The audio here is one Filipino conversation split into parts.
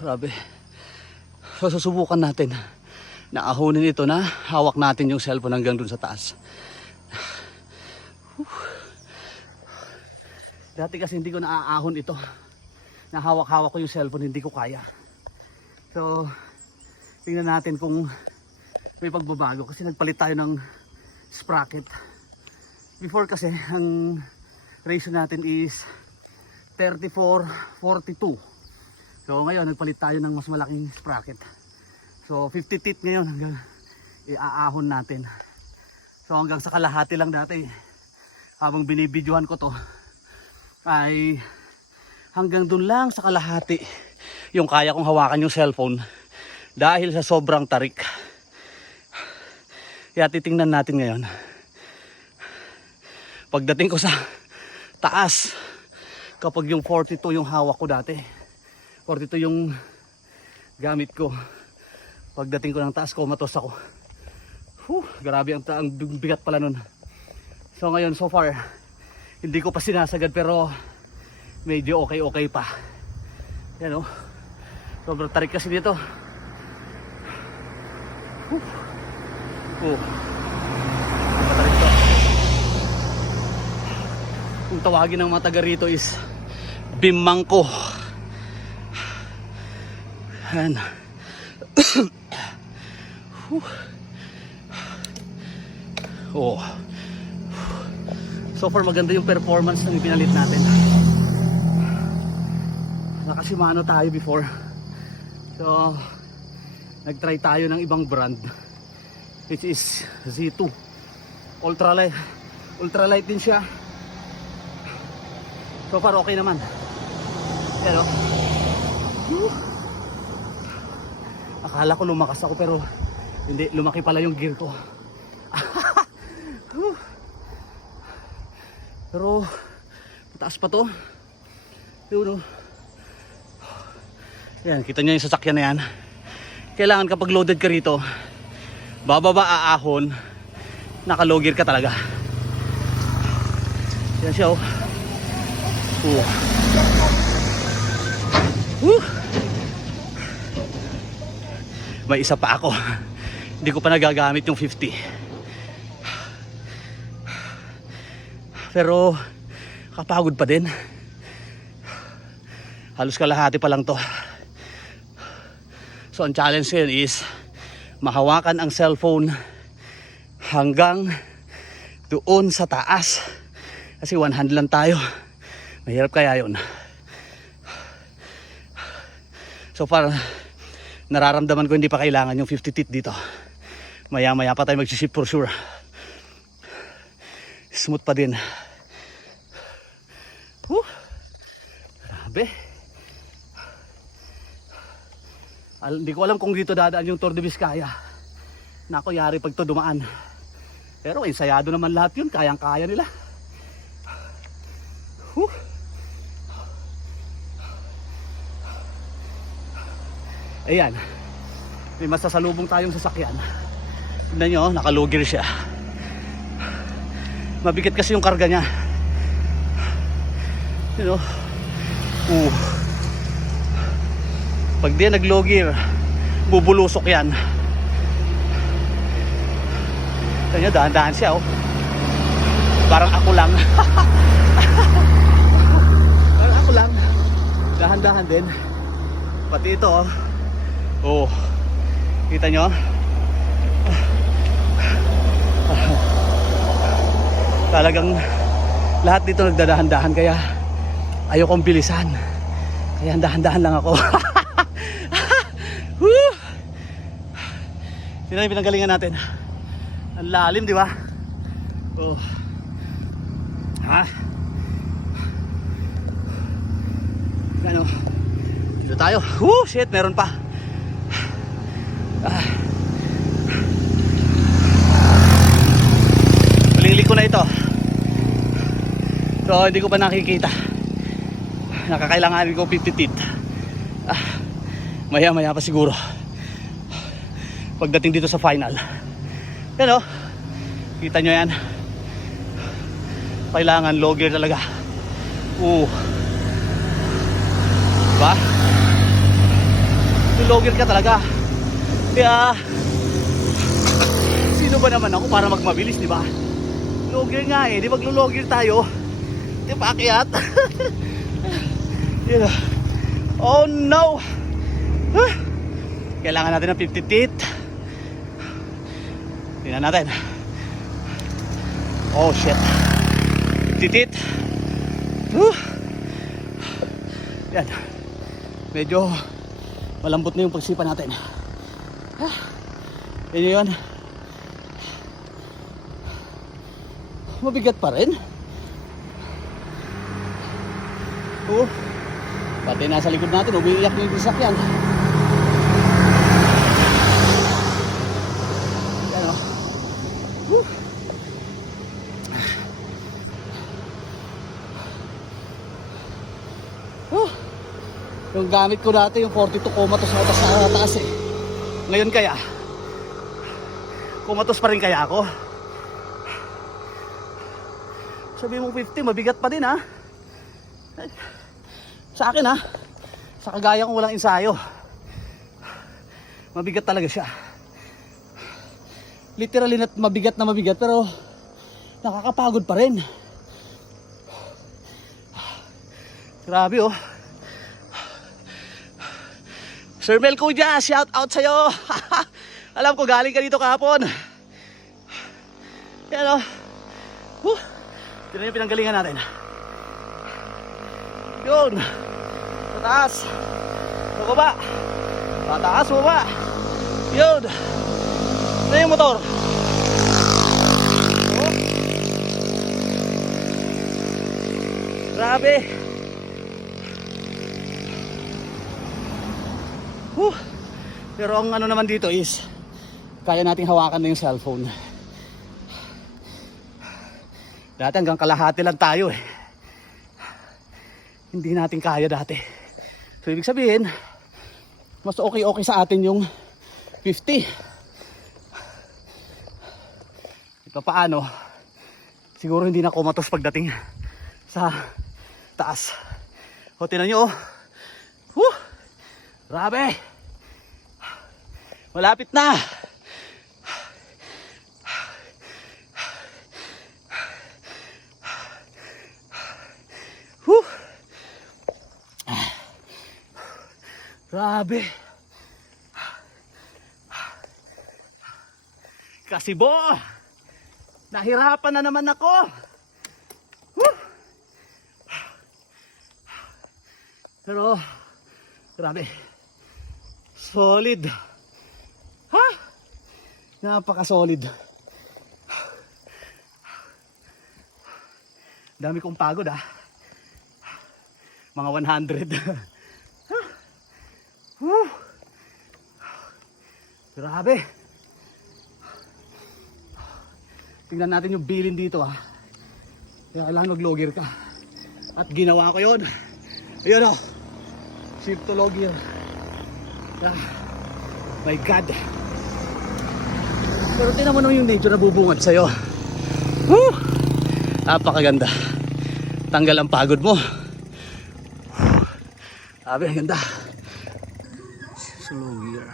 Grabe. So susubukan natin na ahunin ito na hawak natin yung cellphone hanggang dun sa taas. Dati kasi hindi ko naaahon ito. Nahawak-hawak ko yung cellphone, hindi ko kaya. So tingnan natin kung may pagbabago kasi nagpalit tayo ng sprocket. Before kasi ang ratio natin is 34-42. So ngayon nagpalit tayo ng mas malaking sprocket. So 50 teeth ngayon hanggang iaahon natin. So hanggang sa kalahati lang dati. Habang binibidyohan ko to ay hanggang dun lang sa kalahati yung kaya kong hawakan yung cellphone dahil sa sobrang tarik. Kaya titingnan natin ngayon. Pagdating ko sa taas, kapag yung 42 yung hawak ko dati, 42 yung gamit ko, pagdating ko ng taas, comatose ako. Grabe ang bigat pala nun. So ngayon, so far hindi ko pa sinasagad, pero medyo okay pa. Yan o, sobrang tarik kasi dito. Matarik to. Kung tawagin ng mga taga rito is Bimangko. Yan. So far maganda yung performance ng pinalit natin. Nakashimano tayo before. So nagtry tayo ng ibang brand, which is Z2 ultralight. Ultralight din siya. So far okay naman. Yan o. Akala ko lumakas ako pero hindi, lumaki pala yung gear ko. Pero mataas pa to. Yun, yan, kita nyo yung sasakyan na yan. Kailangan kapag loaded ka rito, bababa aahon, naka-low gear ka talaga. Yan siya oh. May isa pa ako. Hindi ko pa nagagamit yung 50. Pero kapagod pa din. Halos kalahati pa lang to. So ang challenge ngayon is mahawakan ang cellphone hanggang doon sa taas. Kasi one hand lang tayo. Mahirap kaya yun. So far nararamdaman ko hindi pa kailangan yung 50 teeth dito. Maya maya pa tayo magsisip for sure. Smooth pa din. Grabe. Hindi ko alam kung dito dadaan yung Tour de Vizcaya. Nako, yari pag to dumaan. Pero ensayado naman lahat yun. Kayang kaya nila. Ayan, may masasalubong tayong sasakyan. Tignan nyo, naka-low gear siya. Mabigat kasi yung karga niya. You know? Pag di nag-low gear, bubulusok yan. Tignan nyo, dahan-dahan siya oh. Parang ako lang. Parang ako lang. Dahan-dahan din. Pati ito oh. Kita nyo? Talagang lahat dito nagdadahan-dahan, kaya ayokong bilisan. Kaya dahan-dahan lang ako. Sino yung pinanggalingan natin? Ang lalim, di ba? Ano? Dito tayo. Shit, meron pa. Huling ko na ito. So hindi ko pa nakikita. Nakakailanganin ko 50 teeth. Maya maya pa siguro pagdating dito sa final. Yan o, kita nyo yan. Kailangan low gear talaga. Diba? Logger ka talaga. Kaya sino ba naman ako para magmabilis, di ba? Logger nga eh, di maglo-logger tayo. Di ba akyat? Yun. Oh no! Kailangan natin ng 50 teeth. Tingnan natin. Oh shit. 50 teeth. Yan. Medyo malambot na yung pagsipa natin. Yan yun. Mabigat pa rin. Pati nasa likod natin, umiiyak na yung sasakyan. Yan o. Yung gamit ko dati, yung 42 comatose na sa taas eh. Ngayon kaya, comatose pa rin kaya ako. Sabi mo 50, mabigat pa din ha. Sa akin ha, sa kagaya kong walang ensayo, mabigat talaga siya. Literally na mabigat, pero nakakapagod pa rin. Grabe oh. Sir Mel Kuya, shout out sa'yo. Alam ko galing ka dito kahapon. Yan o. Tignan yung pinanggalingan natin. Yun. Pataas. Bababa. Pataas, bababa. Yun. Ano yung motor? Oh. Grabe. Pero ang ano naman dito is kaya nating hawakan na yung cellphone. Dati hanggang kalahati lang tayo eh. Hindi natin kaya dati. So ibig sabihin, mas okay sa atin yung 50. Ito paano, siguro hindi na comatose pagdating sa taas. O tinan nyo oh. Grabe. Malapit na. Grabe. Kasibo. Nahirapan na naman ako. Pero grabe. Solid. Ha? Napaka-solid. Dami kong pagod ah. Mga 100. Grabe. Tingnan natin yung bilin dito ah. Kaya kailangan mag-logger ka. At ginawa ko yun. Ayun o. Shift to logger. My God. Pero tingnan mo naman yung nature na bubungad sa'yo. Napakaganda. Tanggal ang pagod mo. Sabi, ang ganda. Slow gear.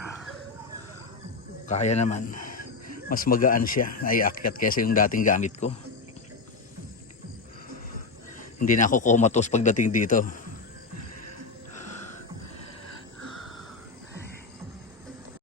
Kaya naman. Mas magaan siya. Naiakyat kaysa yung dating gamit ko. Hindi na ako comatose pagdating dito.